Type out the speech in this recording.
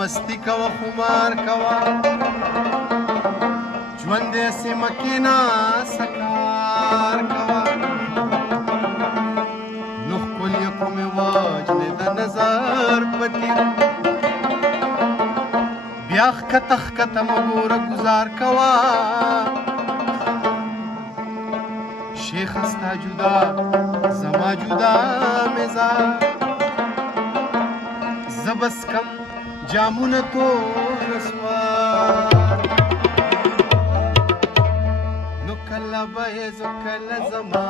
مستی کوه خمار کوه ژوند داسې مه کښېنه سکار کوه نو ښکل یې کومې وجنې د نظر په تیر بیا ښکته ښکته مه ګوره ګزار کوه شیخه ستا جدا زما جدا مزار زه بس کم جامونه توره سوه نو کله به یې زه کله زما